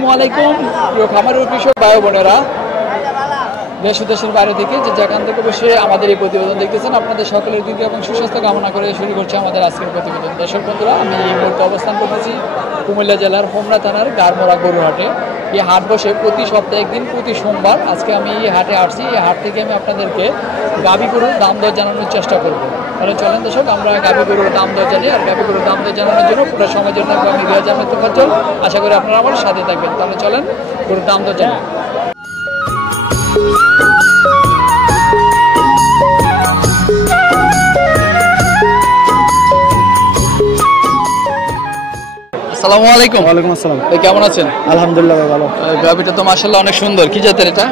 আসসালামু আলাইকুম প্রিয় খামার ও কৃষক ভাই বোনেরা, দেশ ও দেশের বাইরে থেকে যে যেখান থেকে বসে আমাদের এই প্রতিবেদন দেখতেছেন, আপনাদের সকলের দিকে এবং সুস্বাস্থ্য কামনা করে শুরু করছে আমাদের আজকের প্রতিবেদন। দর্শক বন্ধুরা, আমি এই মুহূর্তে অবস্থান করতেছি কুমিল্লা জেলার হোমনা থানার গারমোড়া গরুহাটে। এই হাট বসে প্রতি সপ্তাহে একদিন, প্রতি সোমবার। আজকে আমি এই হাটে আসছি। এই হাট থেকে আমি আপনাদেরকে গাভী গরুর দাম দর জানানোর চেষ্টা করবো। তাহলে চলেন দর্শক, আমরা গাভী গরুর দাম দর জানি। আর গাভী গরুর দাম দর জানানোর জন্য পুরো সময়ের জন্য আমি রিয়াজ আহমেদ তোফাজ্জল। আশা করি আপনারা আমার সাথে থাকবেন। তাহলে চলেন গরুর দাম দর জানি। আসসালামু আলাইকুম। ওয়ালাইকুম আসসালাম। ভাই কেমন আছেন? আলহামদুলিল্লাহ ভাই, ভালো। গাভীটা তো মাশাআল্লাহ অনেক সুন্দর। কি জাতের এটা?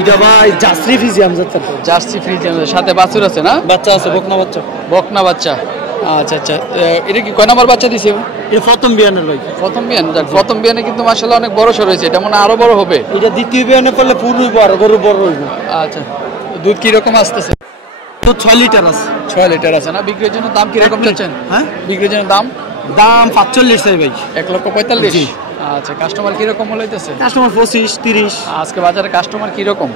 এটা ভাই জার্সি ফ্রিজিয়াম জাতের। জার্সি ফ্রিজিয়াম, সাথে বাছুর আছে না? বাচ্চা আছে, বকনা বাচ্চা। বকনা বাচ্চা, আচ্ছা আচ্ছা। এটা কি কয় নাম্বার বাচ্চা দিছে? এটা প্রথম বিয়ানের ভাই। প্রথম বিয়ান। যাক, প্রথম বিয়ানে কিন্তু মাশাআল্লাহ অনেক বড় সর হয়েছে। এটা মনে আরো বড় হবে। এটা দ্বিতীয় বিয়ানে পড়লে পুরো বড় গরু বড় হইব। আচ্ছা, দুধ কি রকম আসতেছে? দুধ 6 লিটার আছে। 6 লিটার আছে না? বিক্রির জন্য দাম কি রকম চাচ্ছেন? হ্যাঁ, বিক্রির জন্য দাম 45 চাই ভাই। 1,45,000। আচ্ছা, কাস্টমার কি রকম হইতেছে? কাস্টমার 25-30। আজকে বাজারে কাস্টমার কি রকম?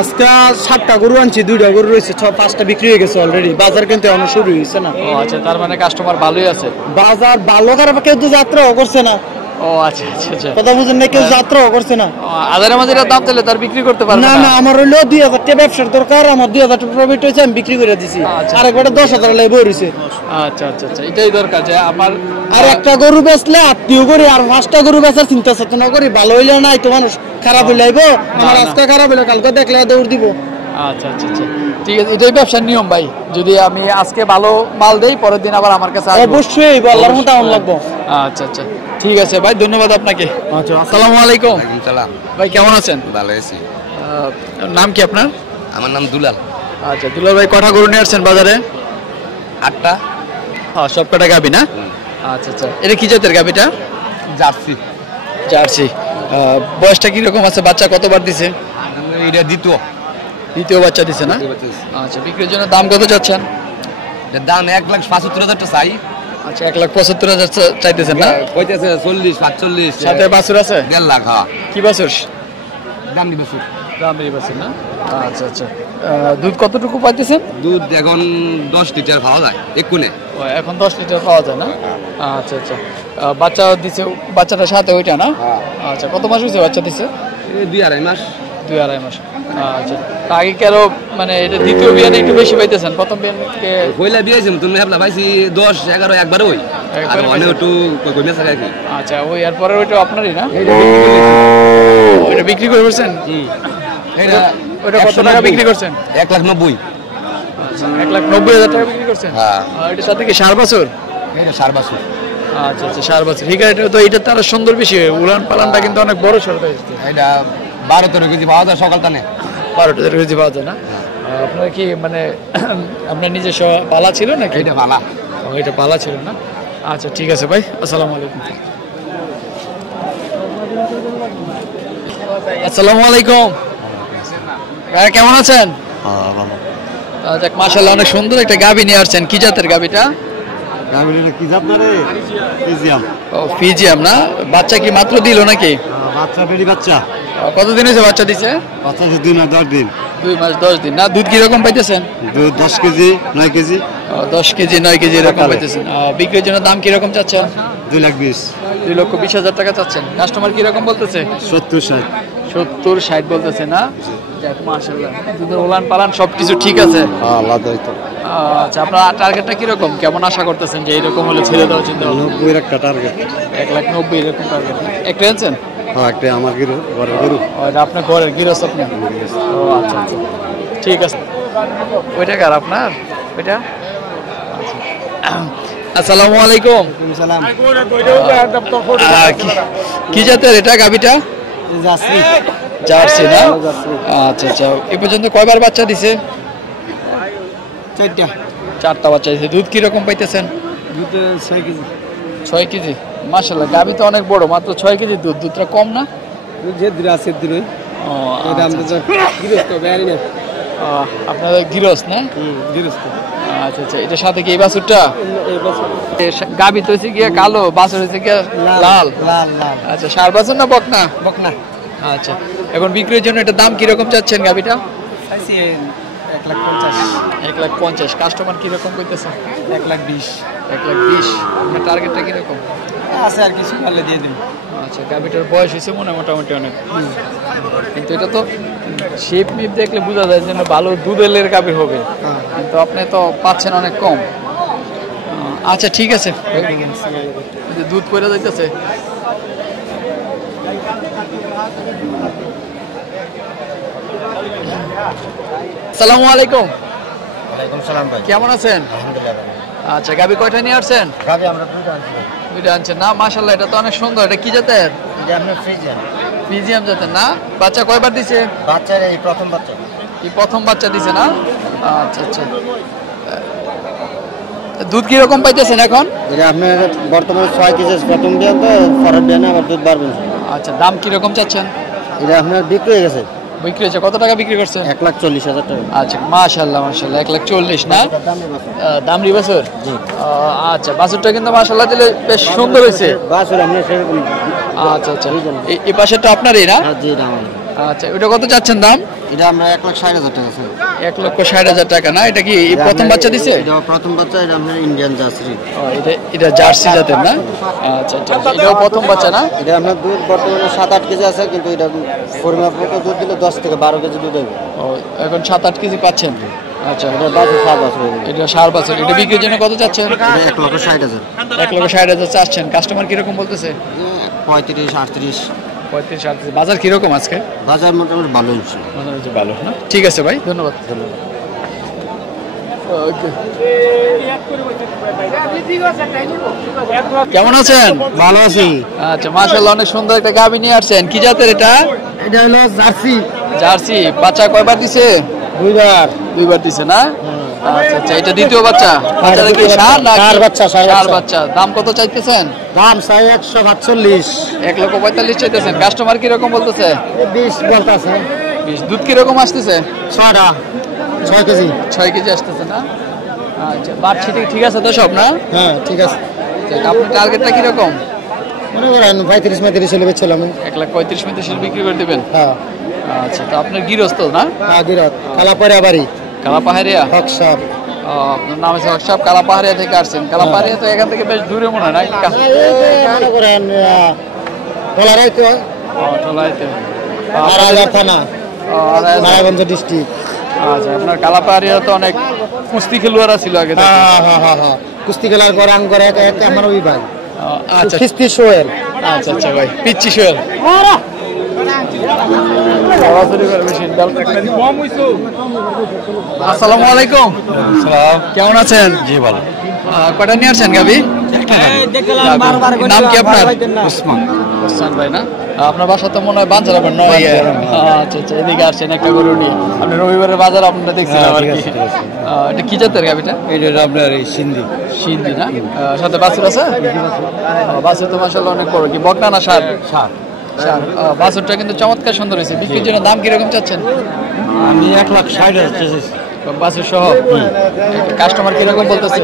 আজকে 7টা গরু আনছি, 2টা গরু রয়েছে, 5টা বিক্রি হয়ে গেছে অলরেডি। বাজার কিন্তু এখনো শুরু হয়েছে না। ও আচ্ছা, তার মানে কাস্টমার ভালোই আছে। বাজার ভালো, খারাপ কেউ তো যাত্রাও করছে না। ও আচ্ছা আচ্ছা আচ্ছা, কথা বুঝেন না, কেউ যাত্রাও করছে না। আদারে মাঝের দাম তাহলে তার বিক্রি করতে পারবে না না, আমার হইলো 2000 টাকা ব্যবসার দরকার। আমার 2000 টাকা প্রফিট হয়েছে, আমি বিক্রি করে দিছি। আরেকবারে 10,000 লাই বইছে। আচ্ছা আচ্ছা আচ্ছা, এটাই দরকার যে আমার। আর একটা গরু বেচলে আত্মীয় করি, আর 5টা গরু বেচার চিন্তা চেতনা করি। ভালো হইলে নাই তো মানুষ খারাপ হইলে আইব। আমার আজকে খারাপ হইলে কালকে দেখলে দৌড় দিব। আচ্ছা আচ্ছা আচ্ছা, ঠিক আছে। এটাই ব্যবসার নিয়ম ভাই। যদি আমি আজকে ভালো মাল দেই, পরের দিন আবার আমার কাছে আসবে। অবশ্যই আল্লাহর মতো আমল লাগবো। আচ্ছা আচ্ছা, ঠিক আছে ভাই, ধন্যবাদ আপনাকে। আচ্ছা, আসসালামু আলাইকুম। সালাম ভাই কেমন আছেন? ভালো আছি। নাম কি আপনার? আমার নাম দুলাল। আচ্ছা, দুলাল ভাই কটা গরু নিয়ে আসছেন বাজারে? 8টা। হ্যাঁ, সব কটা গাভী না? আচ্ছা আচ্ছা, এটা কি জাতের গাভীটা? জার্সি। জার্সি। বয়সটা কিরকম আছে? বাচ্চা কতবার দিছে? এটা দ্বিতীয় বাচ্চা দিছে না? আচ্ছা, বিক্রির জন্য দাম কত চাচ্ছেন? এটার দাম 1,75,000 টাকা চাই। আচ্ছা, 1,75,000 চাইতেছেন না? কইতেছে 40-45। সাথে বাছুর আছে? 1.5 লাখ। হ্যাঁ, কি বাছুর? দাম দিবে সুদ। দামেরই বাছুর না? আচ্ছা আচ্ছা। দুধ কতটুকু পাইতেছেন? দুধ এখন 10 লিটার পাওয়া যায় এক্ষুনি। ও, এখন 10 লিটার পাওয়া যায় না? আচ্ছা আচ্ছা। বাচ্চা দিছে, বাচ্চাটার সাথে ওইটা না? আচ্ছা, কত মাস হয়েছে বাচ্চা দিছে? 2-2.5 মাস। 2-2.5 মাস। আচ্ছা, আগে কেন মানে এটা দ্বিতীয় বিয়ানে একটু বেশি পাইতেছেন? প্রথম বিয়ানে কইলা বিয়েছে তুমি হেবলা পাইছি 10-11 একবারে ওই। আর অনেক একটু কইমে থাকে কি। আচ্ছা, ওই আর পরে ওইটা আপনারই না? ওইটা বিক্রি করে ফেলছেন? এটা ওইটা কত টাকা বিক্রি করছেন? 1,90,000। আচ্ছা, 1,90,000 টাকা বিক্রি করছেন? হ্যাঁ। এটার সাথে কি 7 বছর? এটা 7 বছর। আচ্ছা আচ্ছা, 7 বছর। ঠিক আছে, এটা তো এটা তার সুন্দর বেশি। উলান পালানটা কিন্তু অনেক বড় সর হয়েছে। এটা 12-13 কেজি পাওয়া যায় সকাল টানে। 12-13 কেজি পাওয়া যায় না? আপনার কি মানে আপনার নিজস্ব পালা ছিল নাকি? এটা ভালা। ও, এটা পালা ছিল না? আচ্ছা, ঠিক আছে ভাই, আসসালামু আলাইকুম। আসসালামু আলাইকুম ভাই, কেমন আছেন? যাক, মাশাআল্লাহ অনেক সুন্দর একটা গাভী নিয়ে আসছেন। কি জাতের গাভীটা? কি জাত না রে? ফ্রিজিয়াম। ও, ফিজিয়াম না? বাচ্চা কি মাত্র দিল নাকি? বাচ্চা, বেরি বাচ্চা। কতদিন হয়েছে বাচ্চা দিছে? বাচ্চা 2 মাস 10 দিন। 2 মাস 10 দিন না? দুধ কিরকম পাইতেছেন? দুধ 10 কেজি 9 কেজি। 10 কেজি 9 কেজি এরকম পাইতেছেন। বিক্রির জন্য দাম কিরকম চাচ্ছেন? 2,20,000। 2,20,000 টাকা চাচ্ছেন। কাস্টমার কিরকম বলতেছে? 70-60। 70-60 বলতেছে না? যাক, মাশাআল্লাহ, দুধের উলান পালান সবকিছু ঠিক আছে। আল্লাহ দাইতো। আচ্ছা, আপনার টার্গেটটা কিরকম? কেমন আশা করতেছেন যে এরকম হলে ছেড়ে দেওয়ার চিন্তা? 90 একটা টার্গেট। 1,90,000 এরকম টার্গেট। একটা আনছেন? হ্যাঁ, একটা আমার ঘরের গরু। এটা আপনার ঘরের গৃহস্থ আপনি? ও আচ্ছা আচ্ছা, ঠিক আছে। ওইটা কার আপনার? ওইটা? আসসালামু আলাইকুম। সালাম। কি জাতের এটা গাভীটা? জার্সি। জার্সি না? আচ্ছা আচ্ছা। এ পর্যন্ত কয়বার বাচ্চা দিছে? 4টা বাচ্চা দিছে। দুধ কিরকম পাইতেছেন? দুধ 6 কেজি। 6 কেজি। মাশাআল্লাহ, গাভী তো অনেক বড়, মাত্র 6 কেজি দুধ। দুধটা কম না? দুধ যে দিরা আছে দিরই। ও, এটা আমরা গৃহস্থ বেয়ারি না। আপনাদের গৃহস্থ না? গৃহস্থ। আচ্ছা আচ্ছা, এটার সাথে কি এই বাছুরটা? গাবি তো হচ্ছে গিয়ে কালো, বাছুর হচ্ছে গিয়ে লাল। লাল লাল। আচ্ছা, ষাঁড় বাছুর না বকনা? বকনা। আচ্ছা, এখন বিক্রির জন্য এটা দাম কিরকম চাচ্ছেন গাবিটা? চাইছি 1,50,000। 1,50,000। কাস্টমার কিরকম করতেছে? 1,20,000। 1,20,000। আপনার টার্গেটটা কিরকম? আছে আর কিছু পারলে দিয়ে দিন। আচ্ছা, গাবিটার বয়স হয়েছে মনে হয় মোটামুটি অনেক, কিন্তু এটা তো শেপ মিপ দেখলে বোঝা যায় যেন ভালো দুধের গাবি হবে, কিন্তু আপনি তো পাচ্ছেন অনেক কম। আচ্ছা ঠিক আছে, দুধ পড়ে যাইতেছে। আসসালামু আলাইকুম। ওয়ালাইকুম সালাম ভাই। কেমন আছেন? আলহামদুলিল্লাহ। আচ্ছা, গাবি কয়টা নিয়ে আসছেন? গাবি আমরা দুইটা আনছি। দুইটা আনছেন না? মাশাআল্লাহ, এটা তো অনেক সুন্দর। এটা কি জাতের? এটা আপনার ফ্রিজিয়ান। ফ্রিজিয়ান জাতের না? বাচ্চা কয়বার দিছে? বাচ্চার এই প্রথম বাচ্চা। এই প্রথম বাচ্চা দিছে না? আচ্ছা আচ্ছা, দুধ কিরকম পাইতেছেন এখন? এটা আপনার বর্তমানে 6 কেজি প্রথম বিয়ান, তো পরের বিয়ানে আবার দুধ বাড়বে। আচ্ছা, দাম কিরকম চাচ্ছেন? এটা আপনার বিক্রি হয়ে গেছে। বিক্রি হয়েছে কত টাকা বিক্রি করছেন? 1,40,000 টাকা। আচ্ছা, মাশাআল্লাহ মাশাআল্লাহ, 1,40,000 না? দামরি বাছুর। জি। আচ্ছা, বাছুরটা কিন্তু মাশাআল্লাহ দিলে বেশ সুন্দর হয়েছে। বাছুর আমরা সেরকম। আচ্ছা আচ্ছা, এই পাশেরটা আপনারই না? হ্যাঁ জি, এটা আমাদের। আচ্ছা, ওটা কত চাচ্ছেন দাম? এটা আমরা 1,60,000 টাকা আছে। 1,60,000 টাকা না? এটা কি এই প্রথম বাচ্চা দিছে? এটা প্রথম বাচ্চা। এটা আপনার ইন্ডিয়ান জার্সি। এটা জার্সি জাতের না? আচ্ছা আচ্ছা, এটাও প্রথম বাচ্চা না? এটা আপনার দুধ বর্তমানে 7-8 কেজি আছে, কিন্তু এটা পরিমাপ মতো দুধ দিলে 10 থেকে 12 কেজি দুধ হবে। এখন 7-8 কেজি পাচ্ছেন। আচ্ছা, এটা বাছুর 7 বছর হয়ে গেছে। এটা 7 বছর। এটা বিক্রির জন্য কত চাচ্ছেন? এটা 1,60,000। 1,60,000 চাচ্ছেন। কাস্টমার কিরকম বলতেছে? 35-38। 35-38। বাজার কিরকম আজকে? বাজার মোটামুটি ভালো হচ্ছে। মোটামুটি ভালো না? ঠিক আছে ভাই, ধন্যবাদ। ওকে, কেমন আছেন? ভালো আছি। আচ্ছা, মাশাআল্লাহ, অনেক সুন্দর একটা গাভী নিয়ে আসছেন। কি জাতের এটা? এটা হলো জার্সি। জার্সি। বাচ্চা কয়বার দিছে? দুইবার দিছে না? আচ্ছা আচ্ছা, এটা দ্বিতীয় বাচ্চা। বাচ্চাটা কি ষাঁড় না? ষাঁড় বাচ্চা। ষাঁড় বাচ্চা। দাম কত চাইতেছেন? দাম চাই 145। 1,45,000 চাইতেছেন। কাস্টমার কিরকম বলতেছে? 20 বলতেছে। 20। দুধ কিরকম আসতেছে? 6 কেজি। 6 কেজি আসতেছে না? আচ্ছা, বাচ্চা ঠিক আছে তো সব না? হ্যাঁ ঠিক আছে। আপনার টার্গেটটা কিরকম? মনে করেন 35-35 চলে বেচছিলাম। 1,35,000 বিক্রি করে দিবেন? হ্যাঁ। আচ্ছা, তো আপনার গৃহস্থ না? হ্যাঁ গিরত। কালাপাড়া বাড়ি। কালাপাহাড়িয়া? হকসাপ। আপনার নাম আছে হকসাপ। কালাপাহাড়িয়া থেকে আসছেন? কালাপাহাড়িয়া তো এখান থেকে বেশ দূরে মনে হয় না? মনে করেন টলারাই তো টলাইতে আড়াইহাজার থানা, মায়াগঞ্জ ডিস্ট্রিক্ট। আচ্ছা, আপনার কালাপাহাড়িয়া তো অনেক কুস্তি খেলোয়াড় ছিল আগে থেকে। হ্যাঁ কুস্তি খেলার পর আম করে আমার ওই ভাই। আচ্ছা কিস্তি সোহেল। আচ্ছা আচ্ছা ভাই, পিচ্ছি সোহেল। আসসালামু আলাইকুম। কেমন আছেন? জি ভালো। কটা নিয়ে আসছেন গাবি? নাম কি আপনার? ওসমান ভাই না? আপনার বাসা তো মনে হয় বাঞ্চারাপাড় নয়? আচ্ছা আচ্ছা, এদিকে আসছেন একটা গরু নিয়ে। আপনি রবিবারের বাজার আপনারা দেখছিলাম আর কি। এটা কি জাতের গাবিটা? এটা আপনার এই সিন্ধি। সিন্ধি না? সাথে বাছুর আছে? বাছুর তো মাশাআল্লাহ অনেক বড়। কি বকনা না ষাঁড়? ষাঁড়। বাছুরটা কিন্তু চমৎকার সুন্দর হয়েছে। বিক্রির জন্য দাম কিরকম চাচ্ছেন? আমি 1,60,000 চেয়েছি। বাছুর সহ। কাস্টমার কিরকম বলতেছে?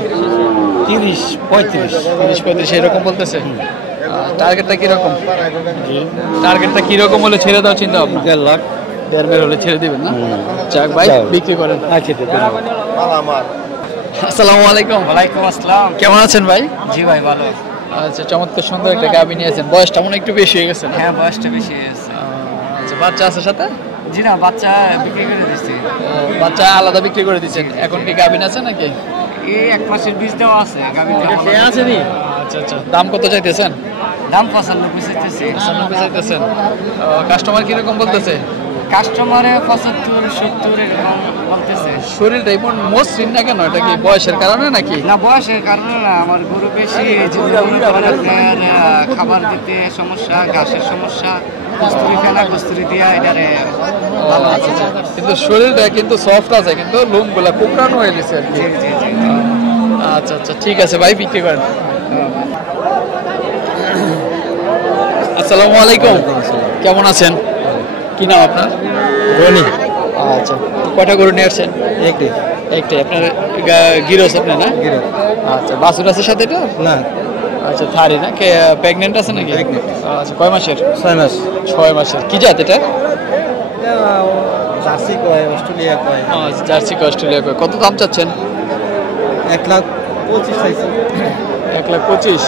30-35 এরকম বলতেছে। টার্গেটটা কিরকম? টার্গেটটা কিরকম হলে ছেড়ে দাও চিন্তা ভাবনা? 1.5 লাখ। 1.5 হলে ছেড়ে দিবেন না? যাক ভাই, বিক্রি করেন। আসসালামু আলাইকুম। ওয়ালাইকুম আসসালাম। কেমন আছেন ভাই? জি ভাই ভালো। আচ্ছা, চমৎকার সুন্দর একটা গাভী নিয়েছেন। বয়সটা মনে একটু বেশি হয়ে গেছে না? হ্যাঁ বয়সটা বেশি হয়ে গেছে। আচ্ছা, বাচ্চা আছে সাথে? জি না, বাচ্চা বিক্রি করে দিচ্ছি। বাচ্চা আলাদা বিক্রি করে দিচ্ছেন। এখন কি গাভীন আছে নাকি? এই 1 মাসের বীজ দেওয়া আছে। আচ্ছা আচ্ছা, দাম কত চাইতেছেন? দাম 95 চাইতেছি। 95 চাইতেছেন। কাস্টমার কিরকম বলতেছে? কাস্টমারে 75-70 এরকম বলতেছে। শরীরটা এমন মসৃণ না কেন? এটা কি বয়সের কারণে নাকি? না, বয়সের কারণে না, আমার গরু বেশি। এই যে আপনার খাবার দিতে সমস্যা, ঘাসের সমস্যা, কস্তুরি ফেনা কস্তুরি দিয়া এটারে। আচ্ছা আচ্ছা, কিন্তু শরীরটা কিন্তু সফট আছে, কিন্তু লোমগুলা কোঁকড়ানো হয়ে গেছে আর কি। আচ্ছা আচ্ছা, ঠিক আছে ভাই, বিক্রি করেন। আসসালামু আলাইকুম। কেমন আছেন? কি নাম আপনার? রনি। আচ্ছা, কয়টা গরু নিয়ে আসছেন? একটি। একটাই আপনার গিরস আপনার না? আচ্ছা, বাছুর আছে সাথে এটা? না আচ্ছা, থারি না? প্রেগনেন্ট আছে নাকি? আচ্ছা, কয় মাসের? 6 মাস 6 মাসের। কি জাত এটা? জার্সি কয় অস্ট্রেলিয়া কয় জার্সি অস্ট্রেলিয়া কয়। কত দাম চাচ্ছেন? 1,25,000 চাইছি। 1,25,000।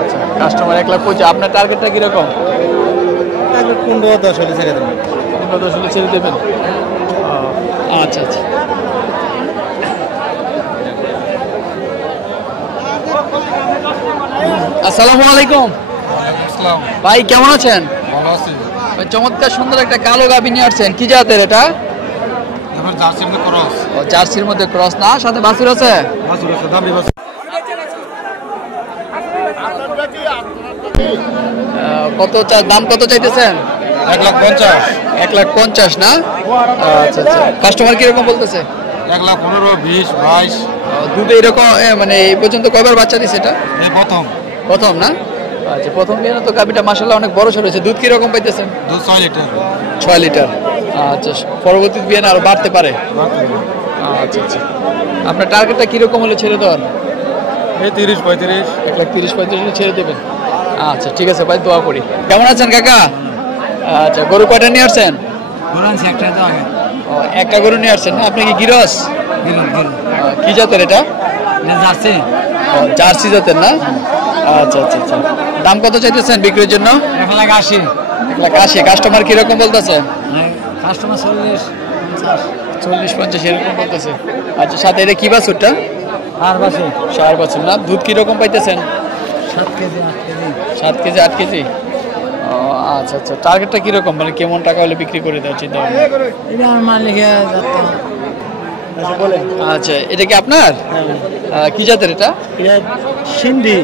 আচ্ছা, কাস্টমার 1,25,000। আপনার টার্গেটটা কিরকম? 15-10 হলে ছেড়ে দেবেন। 15-10 হলে ছেড়ে দেবেন। আচ্ছা আচ্ছা। আসসালামু আলাইকুম ভাই, কেমন আছেন? ভালো আছি। ভাই, চমৎকার সুন্দর একটা কালো গাভী নিয়ে আসছেন। কি জাতের এটা? এবার জার্সির মধ্যে ক্রস। জার্সির মধ্যে ক্রস না? সাথে বাছুর আছে? বাছুর আছে, দামি বাছুর। দাম কত চাইতেছেন? 1,50,000 1,50,000 না? আচ্ছা আচ্ছা। কাস্টমার কিরকম বলতেছে? 1,15,000 20 22 দুধে এরকম মানে এই পর্যন্ত কয়বার বাচ্চা দিছে এটা? এই প্রথম প্রথম না? আচ্ছা, প্রথম দিনে তো গাভীটা মাশাআল্লাহ অনেক বড় সর হয়েছে। দুধ কিরকম পাইতেছেন? দুধ 6 লিটার 6 লিটার। আচ্ছা, পরবর্তী বিয়ানে আরো বাড়তে পারে। আচ্ছা আচ্ছা। আপনার টার্গেটটা কিরকম হলে ছেড়ে দেওয়ার? এই 30-35 1,30,000-1,35,000 হলে ছেড়ে দেবেন। আচ্ছা, ঠিক আছে ভাই, দোয়া করি। কেমন আছেন কাকা? আচ্ছা, গরু কয়টা নিয়ে আসছেন? বলেনছি একটা তো আগে একটা গরু নিয়ে আসছেন না? আপনি কি গিরস? কি জাতের এটা? জার্সি জার্সি জাতের না? আচ্ছা আচ্ছা আচ্ছা। দাম কত চাইতেছেন বিক্রির জন্য? 1,80,000 1,80,000। কাস্টমার কিরকম বলতেছে? কাস্টমার 40-50 এরকম বলতেছে। আচ্ছা, সাথে এটা কি বাছুরটা? আর বাসে 4 বাছুর না? দুধ কিরকম পাইতেছেন? 7 কেজি 8 কেজি 7 কেজি 8 কেজি। ও আচ্ছা আচ্ছা। টার্গেটটা কিরকম, মানে কেমন টাকা হলে বিক্রি করে দেওয়ার চিন্তা ভাবনা? এটা আমার মালিকে যাচ্ছে। আচ্ছা বলেন। আচ্ছা, এটা কি আপনার? কি জাতের এটা? এটা সিন্ধি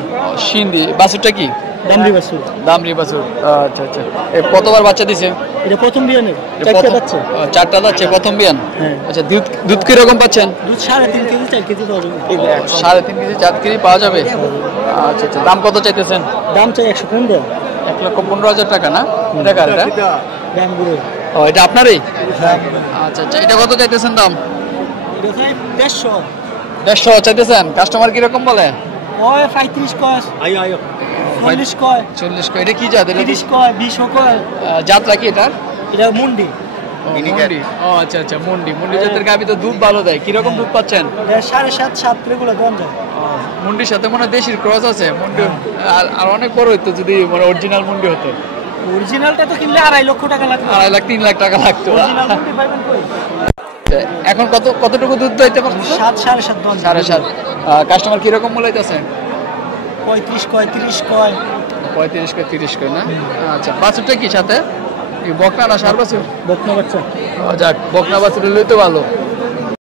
সিন্ধি। বাছুরটা কি? দামরি বাছুর। দামরি বাছুর। আচ্ছা আচ্ছা। কতবার বাচ্চা দিছে? এটা প্রথম বিয়ানে এটা 4টা বাচ্চা। 4টা যাচ্ছে, প্রথম বিয়ান। হ্যাঁ। আচ্ছা, দুধ কিরকম পাচ্ছেন? দুধ 3.5 কেজি 4 কেজি পাওয়া যাবে। 3.5 কেজি 4 কেজি পাওয়া যাবে। আচ্ছা আচ্ছা। দাম কত চাইতেছেন? দাম চাই 115। 1,15,000 টাকা না? এটা কার এটা? দাম গুলো ও, এটা আপনারই? আচ্ছা আচ্ছা। এটা কত চাইতেছেন দাম? এটা চাই 150। 150 চাইতেছেন। কাস্টমার কিরকম বলে? ওই 35 কয় আইও আইও 40 কয় 40 কয়। এটা কি জাত? এটা 30 কয় 20 কয়। জাতটা কি এটা? এটা মুন্ডি। মুন্ডি। ও আচ্ছা আচ্ছা, মুন্ডি জাতের গাভী তো দুধ ভালো দেয়। কিরকম দুধ পাচ্ছেন? এটা 7.5-7 রেগুলার দাম যায়। মুন্ডির সাথে মনে হয় দেশির ক্রস আছে। মুন্ডি আর অনেক বড় হইতো যদি মানে অরিজিনাল মুন্ডি হতো। অরিজিনালটা তো কিনলে 2.5 লক্ষ টাকা লাগবে। 2.5 লাখ 3 লাখ টাকা লাগতো। অরিজিনাল মুন্ডি পাইবেন কই? এখন কতটুকু দুধ দিতে পারতেছে? 7.5 দাম। 7.5। কাস্টমার কিরকম মূল্য হইতেছে? 35 কয় 30 কয় 35 কয় 30 কয় না? আচ্ছা, বাছুরটা কি সাথে? বকনা না সার বাছুর? বকনা বাচ্চা। যাক, বকনা বাছুর হলেই তো ভালো।